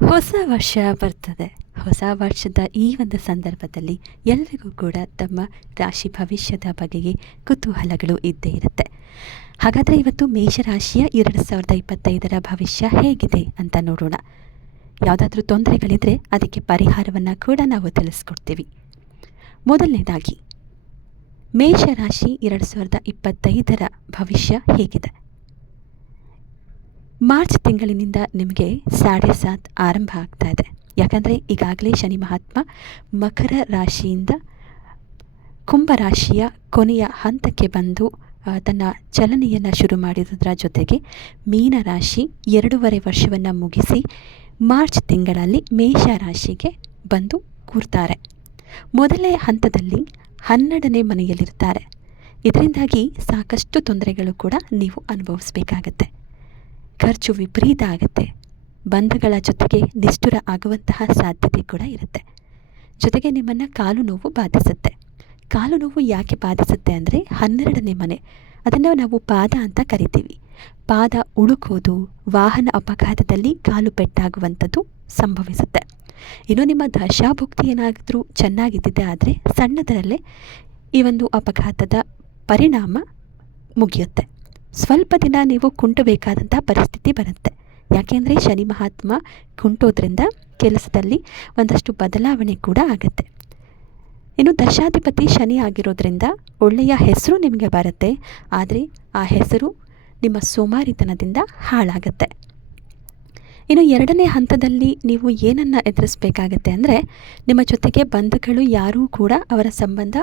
ಹೊಸ ವರ್ಷ ಬರ್ತದೆ. ಹೊಸ ವರ್ಷದ ಈ ಒಂದು ಸಂದರ್ಭದಲ್ಲಿ ಎಲ್ರಿಗೂ ಕೂಡ ತಮ್ಮ ರಾಶಿ ಭವಿಷ್ಯದ ಬಗೆಗೆ ಕುತೂಹಲಗಳು ಇದ್ದೇ ಇರುತ್ತೆ. ಹಾಗಾದರೆ ಇವತ್ತು ಮೇಷರಾಶಿಯ 2025ರ ಭವಿಷ್ಯ ಹೇಗಿದೆ ಅಂತ ನೋಡೋಣ. ಯಾವುದಾದ್ರೂ ತೊಂದರೆಗಳಿದ್ದರೆ ಅದಕ್ಕೆ ಪರಿಹಾರವನ್ನು ಕೂಡ ನಾವು ತಿಳಿಸ್ಕೊಡ್ತೀವಿ. ಮೊದಲನೇದಾಗಿ ಮೇಷರಾಶಿ 2025ರ ಭವಿಷ್ಯ ಹೇಗಿದೆ? ಮಾರ್ಚ್ ತಿಂಗಳಿನಿಂದ ನಿಮಗೆ ಸಾಡೆ ಸಾತ್ ಆರಂಭ ಆಗ್ತಾ ಇದೆ. ಯಾಕಂದರೆ ಈಗಾಗಲೇ ಶನಿ ಮಹಾತ್ಮ ಮಕರ ರಾಶಿಯಿಂದ ಕುಂಭ ರಾಶಿಯ ಕೊನೆಯ ಹಂತಕ್ಕೆ ಬಂದು ತನ್ನ ಚಲನೆಯನ್ನು ಶುರು ಮಾಡಿರೋದ್ರ ಜೊತೆಗೆ ಮೀನರಾಶಿ 2.5 ವರ್ಷವನ್ನು ಮುಗಿಸಿ ಮಾರ್ಚ್ ತಿಂಗಳಲ್ಲಿ ಮೇಷರಾಶಿಗೆ ಬಂದು ಕೂರ್ತಾರೆ. ಮೊದಲನೇ ಹಂತದಲ್ಲಿ 12ನೇ ಮನೆಯಲ್ಲಿರ್ತಾರೆ. ಇದರಿಂದಾಗಿ ಸಾಕಷ್ಟು ತೊಂದರೆಗಳು ಕೂಡ ನೀವು ಅನುಭವಿಸಬೇಕಾಗತ್ತೆ. ಖರ್ಚು ವಿಪರೀತ ಆಗುತ್ತೆ. ಬಂಧುಗಳ ಜೊತೆಗೆ ನಿಷ್ಠುರ ಆಗುವಂತಹ ಸಾಧ್ಯತೆ ಕೂಡ ಇರುತ್ತೆ. ಜೊತೆಗೆ ನಿಮ್ಮನ್ನು ಕಾಲು ನೋವು ಬಾಧಿಸುತ್ತೆ. ಕಾಲು ನೋವು ಯಾಕೆ ಬಾಧಿಸುತ್ತೆ ಅಂದರೆ 12ನೇ ಮನೆ, ಅದನ್ನು ನಾವು ಪಾದ ಅಂತ ಕರಿತೀವಿ. ಪಾದ ಉಳುಕೋದು, ವಾಹನ ಅಪಘಾತದಲ್ಲಿ ಕಾಲು ಪೆಟ್ಟಾಗುವಂಥದ್ದು ಸಂಭವಿಸುತ್ತೆ. ಇನ್ನು ನಿಮ್ಮ ದಶಾಭುಕ್ತಿ ಏನಾದರೂ ಚೆನ್ನಾಗಿದ್ದಿದೆ ಆದರೆ ಸಣ್ಣದರಲ್ಲೇ ಈ ಒಂದು ಅಪಘಾತದ ಪರಿಣಾಮ ಮುಗಿಯುತ್ತೆ. ಸ್ವಲ್ಪ ದಿನ ನೀವು ಕುಂಟಬೇಕಾದಂಥ ಪರಿಸ್ಥಿತಿ ಬರುತ್ತೆ. ಯಾಕೆಂದರೆ ಶನಿ ಮಹಾತ್ಮ ಕುಂಟೋದ್ರಿಂದ ಕೆಲಸದಲ್ಲಿ ಒಂದಷ್ಟು ಬದಲಾವಣೆ ಕೂಡ ಆಗುತ್ತೆ. ಇನ್ನು ದಶಾಧಿಪತಿ ಶನಿ ಆಗಿರೋದ್ರಿಂದ ಒಳ್ಳೆಯ ಹೆಸರು ನಿಮಗೆ ಬರುತ್ತೆ. ಆದರೆ ಆ ಹೆಸರು ನಿಮ್ಮ ಸೋಮಾರಿತನದಿಂದ ಹಾಳಾಗುತ್ತೆ. ಇನ್ನು 2ನೇ ಹಂತದಲ್ಲಿ ನೀವು ಏನನ್ನು ಎದುರಿಸಬೇಕಾಗತ್ತೆ ಅಂದರೆ ನಿಮ್ಮ ಜೊತೆಗೆ ಬಂಧುಗಳು ಯಾರೂ ಕೂಡ ಅವರ ಸಂಬಂಧ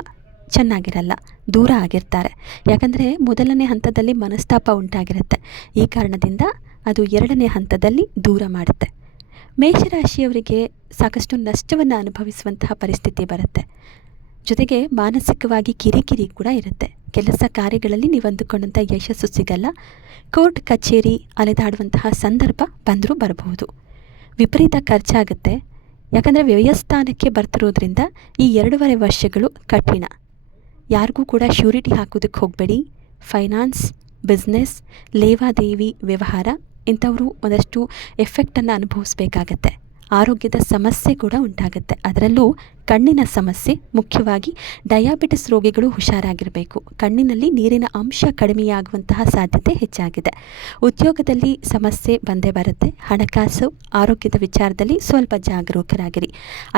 ಚೆನ್ನಾಗಿರಲ್ಲ, ದೂರ ಆಗಿರ್ತಾರೆ. ಯಾಕಂದರೆ ಮೊದಲನೇ ಹಂತದಲ್ಲಿ ಮನಸ್ತಾಪ ಉಂಟಾಗಿರುತ್ತೆ. ಈ ಕಾರಣದಿಂದ ಅದು 2ನೇ ಹಂತದಲ್ಲಿ ದೂರ ಮಾಡುತ್ತೆ. ಮೇಷರಾಶಿಯವರಿಗೆ ಸಾಕಷ್ಟು ನಷ್ಟವನ್ನು ಅನುಭವಿಸುವಂತಹ ಪರಿಸ್ಥಿತಿ ಬರುತ್ತೆ. ಜೊತೆಗೆ ಮಾನಸಿಕವಾಗಿ ಕಿರಿಕಿರಿ ಕೂಡ ಇರುತ್ತೆ. ಕೆಲಸ ಕಾರ್ಯಗಳಲ್ಲಿ ನೀವು ಅಂದುಕೊಂಡಂಥ ಯಶಸ್ಸು ಸಿಗಲ್ಲ. ಕೋರ್ಟ್ ಕಚೇರಿ ಅಲೆದಾಡುವಂತಹ ಸಂದರ್ಭ ಬಂದರೂ ಬರಬಹುದು. ವಿಪರೀತ ಖರ್ಚಾಗುತ್ತೆ. ಯಾಕಂದರೆ ವ್ಯಯಸ್ಥಾನಕ್ಕೆ ಬರ್ತಿರೋದ್ರಿಂದ ಈ 2.5 ವರ್ಷಗಳು ಕಠಿಣ. ಯಾರಿಗೂ ಕೂಡ ಶ್ಯೂರಿಟಿ ಹಾಕೋದಕ್ಕೆ ಹೋಗಬೇಡಿ. ಫೈನಾನ್ಸ್, ಬಿಸ್ನೆಸ್, ಲೇವಾದೇವಿ ವ್ಯವಹಾರ ಇಂಥವರು ಒಂದಷ್ಟು ಎಫೆಕ್ಟನ್ನು ಅನುಭವಿಸಬೇಕಾಗತ್ತೆ. ಆರೋಗ್ಯದ ಸಮಸ್ಯೆ ಕೂಡ ಉಂಟಾಗುತ್ತೆ. ಅದರಲ್ಲೂ ಕಣ್ಣಿನ ಸಮಸ್ಯೆ, ಮುಖ್ಯವಾಗಿ ಡಯಾಬಿಟಿಸ್ ರೋಗಿಗಳು ಹುಷಾರಾಗಿರಬೇಕು. ಕಣ್ಣಿನಲ್ಲಿ ನೀರಿನ ಅಂಶ ಕಡಿಮೆಯಾಗುವಂತಹ ಸಾಧ್ಯತೆ ಹೆಚ್ಚಾಗಿದೆ. ಉದ್ಯೋಗದಲ್ಲಿ ಸಮಸ್ಯೆ ಬಂದೇ ಬರುತ್ತೆ. ಹಣಕಾಸು, ಆರೋಗ್ಯದ ವಿಚಾರದಲ್ಲಿ ಸ್ವಲ್ಪ ಜಾಗರೂಕರಾಗಿರಿ.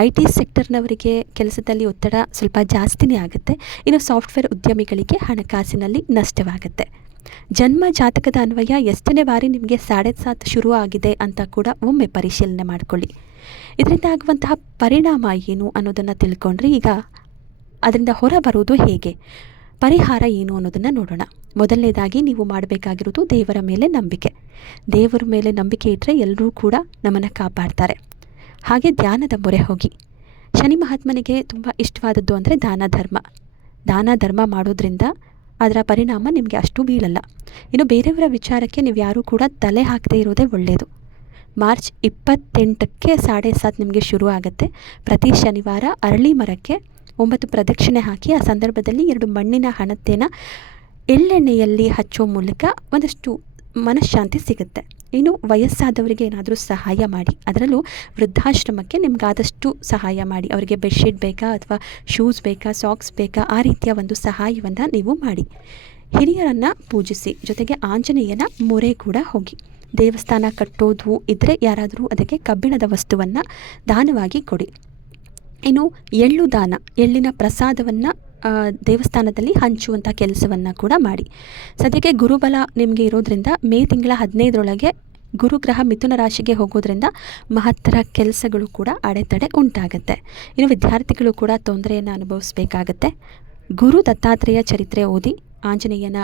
IT ಸೆಕ್ಟರ್ನವರಿಗೆ ಕೆಲಸದಲ್ಲಿ ಒತ್ತಡ ಸ್ವಲ್ಪ ಜಾಸ್ತಿನೇ ಆಗುತ್ತೆ. ಇನ್ನು ಸಾಫ್ಟ್ವೇರ್ ಉದ್ಯಮಿಗಳಿಗೆ ಹಣಕಾಸಿನಲ್ಲಿ ನಷ್ಟವಾಗುತ್ತೆ. ಜನ್ಮ ಜಾತಕದ ಅನ್ವಯ ಎಷ್ಟನೇ ಬಾರಿ ನಿಮಗೆ ಸಾಡೆ ಸಾತ್ ಶುರು ಆಗಿದೆ ಅಂತ ಕೂಡ ಒಮ್ಮೆ ಪರಿಶೀಲನೆ ಮಾಡಿಕೊಳ್ಳಿ. ಇದರಿಂದ ಆಗುವಂತಹ ಪರಿಣಾಮ ಏನು ಅನ್ನೋದನ್ನು ತಿಳ್ಕೊಂಡ್ರೆ ಈಗ ಅದರಿಂದ ಹೊರ ಬರೋದು ಹೇಗೆ, ಪರಿಹಾರ ಏನು ಅನ್ನೋದನ್ನು ನೋಡೋಣ. ಮೊದಲನೇದಾಗಿ ನೀವು ಮಾಡಬೇಕಾಗಿರೋದು ದೇವರ ಮೇಲೆ ನಂಬಿಕೆ. ದೇವರ ಮೇಲೆ ನಂಬಿಕೆ ಇಟ್ಟರೆ ಎಲ್ಲರೂ ಕೂಡ ನಮ್ಮನ್ನು ಕಾಪಾಡ್ತಾರೆ. ಹಾಗೆ ಧ್ಯಾನದ ಮೊರೆ ಹೋಗಿ. ಶನಿ ಮಹಾತ್ಮನಿಗೆ ತುಂಬ ಇಷ್ಟವಾದದ್ದು ಅಂದರೆ ದಾನ ಧರ್ಮ ಮಾಡೋದ್ರಿಂದ ಅದರ ಪರಿಣಾಮ ನಿಮಗೆ ಅಷ್ಟು ಬೀಳಲ್ಲ. ಇನ್ನು ಬೇರೆಯವರ ವಿಚಾರಕ್ಕೆ ನೀವು ಯಾರೂ ಕೂಡ ತಲೆ ಹಾಕದೇ ಇರೋದೇ ಒಳ್ಳೆಯದು. ಮಾರ್ಚ್ 28ಕ್ಕೆ ಸಾಡೆ ಸಾತ್ ನಿಮಗೆ ಶುರು ಆಗುತ್ತೆ. ಪ್ರತಿ ಶನಿವಾರ ಅರಳಿ ಮರಕ್ಕೆ 9 ಪ್ರದಕ್ಷಿಣೆ ಹಾಕಿ ಆ ಸಂದರ್ಭದಲ್ಲಿ 2 ಮಣ್ಣಿನ ಹಣತೆನ ಎಳ್ಳೆಣ್ಣೆಯಲ್ಲಿ ಹಚ್ಚೋ ಮೂಲಕ ಒಂದಷ್ಟು ಮನಃಶಾಂತಿ ಸಿಗುತ್ತೆ. ಇನ್ನು ವಯಸ್ಸಾದವರಿಗೆ ಏನಾದರೂ ಸಹಾಯ ಮಾಡಿ, ಅದರಲ್ಲೂ ವೃದ್ಧಾಶ್ರಮಕ್ಕೆ ನಿಮಗಾದಷ್ಟು ಸಹಾಯ ಮಾಡಿ. ಅವರಿಗೆ ಬೆಡ್ಶೀಟ್ ಬೇಕಾ ಅಥವಾ ಶೂಸ್ ಬೇಕಾ, ಸಾಕ್ಸ್ ಬೇಕಾ, ಆ ರೀತಿಯ ಒಂದು ಸಹಾಯವನ್ನು ನೀವು ಮಾಡಿ. ಹಿರಿಯರನ್ನು ಪೂಜಿಸಿ. ಜೊತೆಗೆ ಆಂಜನೇಯನ ಮೊರೆ ಕೂಡ ಹೋಗಿ. ದೇವಸ್ಥಾನ ಕಟ್ಟೋದು ಇದ್ದರೆ ಯಾರಾದರೂ ಅದಕ್ಕೆ ಕಬ್ಬಿಣದ ವಸ್ತುವನ್ನು ದಾನವಾಗಿ ಕೊಡಿ. ಇನ್ನು ಎಳ್ಳು ದಾನ, ಎಳ್ಳಿನ ಪ್ರಸಾದವನ್ನು ದೇವಸ್ಥಾನದಲ್ಲಿ ಹಂಚುವಂಥ ಕೆಲಸವನ್ನು ಕೂಡ ಮಾಡಿ. ಸದ್ಯಕ್ಕೆ ಗುರುಬಲ ನಿಮಗೆ ಇರೋದ್ರಿಂದ ಮೇ ತಿಂಗಳ 15ರೊಳಗೆ ಗುರುಗ್ರಹ ಮಿಥುನ ರಾಶಿಗೆ ಹೋಗೋದ್ರಿಂದ ಮಹತ್ತರ ಕೆಲಸಗಳು ಕೂಡ ಅಡೆತಡೆ ಉಂಟಾಗುತ್ತೆ. ಇನ್ನು ವಿದ್ಯಾರ್ಥಿಗಳು ಕೂಡ ತೊಂದರೆಯನ್ನು ಅನುಭವಿಸಬೇಕಾಗತ್ತೆ. ಗುರು ದತ್ತಾತ್ರೇಯ ಚರಿತ್ರೆ ಓದಿ, ಆಂಜನೇಯನ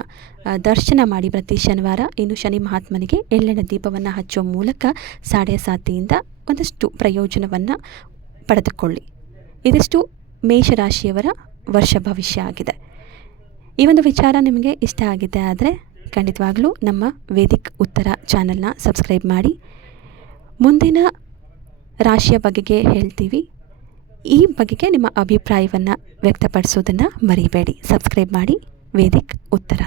ದರ್ಶನ ಮಾಡಿ ಪ್ರತಿ ಶನಿವಾರ. ಇನ್ನು ಶನಿ ಮಹಾತ್ಮನಿಗೆ ಎಳ್ಳೆಣ್ಣೆ ದೀಪವನ್ನು ಹಚ್ಚುವ ಮೂಲಕ ಸಾಡೆ ಸಾತಿಯಿಂದ ಒಂದಷ್ಟು ಪ್ರಯೋಜನವನ್ನು ಪಡೆದುಕೊಳ್ಳಿ. ಇದಿಷ್ಟು ಮೇಷರಾಶಿಯವರ ವರ್ಷ ಭವಿಷ್ಯ ಆಗಿದೆ. ಈ ಒಂದು ವಿಚಾರ ನಿಮಗೆ ಇಷ್ಟ ಆಗಿದೆ ಆದರೆ ಖಂಡಿತವಾಗಲೂ ನಮ್ಮ ವೇದಿಕ್ ಉತ್ತರ ಚಾನಲ್ನ ಸಬ್ಸ್ಕ್ರೈಬ್ ಮಾಡಿ. ಮುಂದಿನ ರಾಶಿಯ ಬಗೆಗೆ ಹೇಳ್ತೀವಿ. ಈ ಬಗೆಗೆ ನಿಮ್ಮ ಅಭಿಪ್ರಾಯವನ್ನು ವ್ಯಕ್ತಪಡಿಸೋದನ್ನು ಮರಿಬೇಡಿ. ಸಬ್ಸ್ಕ್ರೈಬ್ ಮಾಡಿ ವೇದಿಕ್ ಉತ್ತರ.